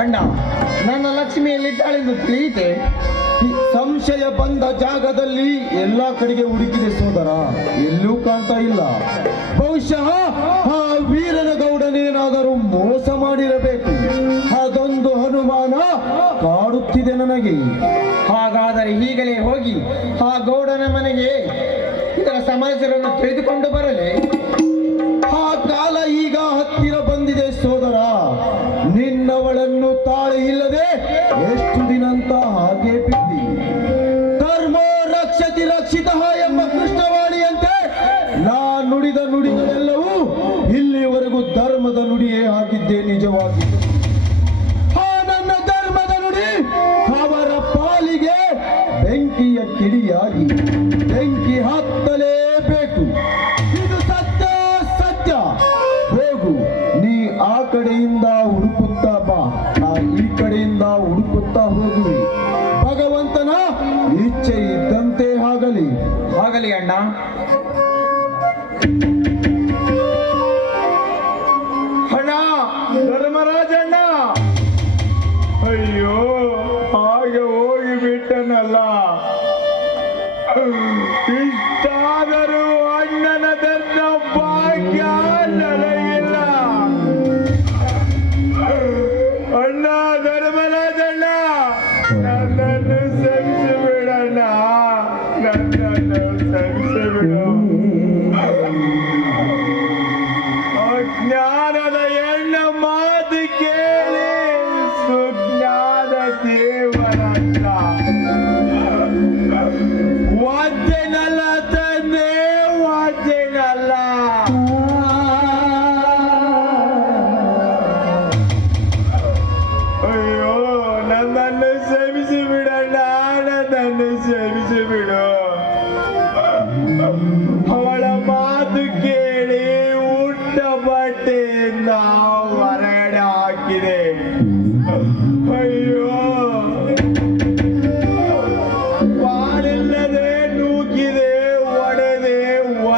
ಅಣ್ಣ, ನನ್ನ ಲಕ್ಷ್ಮಿ ಎಲ್ಲಿದ್ದಾಳೆಂದು ತಿಳಿಯಿತೆ ಸಂಶಯ ಬಂದ ಜಾಗದಲ್ಲಿ ಎಲ್ಲ ಕಡೆಗೆ ಹುಡುಕಿದೆ ಸೋದರ. ಎಲ್ಲೂ ಕಾಣ್ತಾ ಇಲ್ಲ. ಬಹುಶಃ ಆ ವೀರನ ಗೌಡನೇನಾದರೂ ಮೋಸ ಮಾಡಿರಬೇಕು. ಅದೊಂದು ಹನುಮಾನ ಕಾಡುತ್ತಿದೆ ನನಗೆ. ಹಾಗಾದರೆ ಈಗಲೇ ಹೋಗಿ ಆ ಗೌಡನ ಮನೆಗೆ ಇದರ ಸಮಾಚಾರವನ್ನು ತಿಳಿದುಕೊಂಡು ಬರಲೇ? ಧರ್ಮದ ನುಡಿಯೇ ಆಗಿದ್ದೆ ನಿಜವಾಗಿ. ಆ ನನ್ನ ಧರ್ಮದ ಅವರ ಪಾಲಿಗೆ ಬೆಂಕಿಯ ಕಿಡಿಯಾಗಿ ಬೆಂಕಿ ಹತ್ತಲೇಬೇಕು ಇದು ಸತ್ಯ ಸತ್ಯ. ಹೋಗು, ನೀ ಆ ಕಡೆಯಿಂದ ಹುಡುಕುತ್ತಾ ಬಾ. ನಾ ಈ ಕಡೆಯಿಂದ ಹುಡುಕುತ್ತಾ ಹೋಗುವಿ. ಭಗವಂತನ ಇಚ್ಛೆ ಇದ್ದಂತೆ ಆಗಲಿ. ಆಗಲಿ ಅಣ್ಣ. ಇಷ್ಟಾದರೂ ಅಣ್ಣನ ದರ್ಶ ಭಾಗ್ಯ ನನಗಿಲ್ಲ ಅಣ್ಣ ಧರ್ಮರಾಜಣ್ಣ, ನನ್ನನ್ನು ಕ್ಷಮಿಸಿ ಬಿಡಣ್ಣ. ನನ್ನನ್ನು ಕ್ಷಮಿಸಿ ಬಿಡು. ಅಜ್ಞಾನದ ಎಣ್ಣ ಮಾತು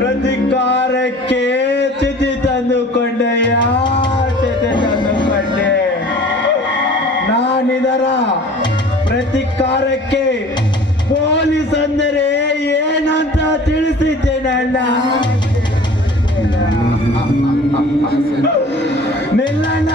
ಪ್ರತಿಕಾರಕ್ಕೆ ಸ್ಥಿತಿ ತಂದುಕೊಂಡೆಯ ಸ್ಥಿತಿ ತಂದುಕೊಂಡೆ. ನಾನಿದರ ಪ್ರತಿಕಾರಕ್ಕೆ ಪೊಲೀಸ್ ಅಂದರೆ ಏನಂತ ತಿಳಿಸಿದ್ದೇನಲ್ಲ ನಿಲ್ಲಣ್ಣ.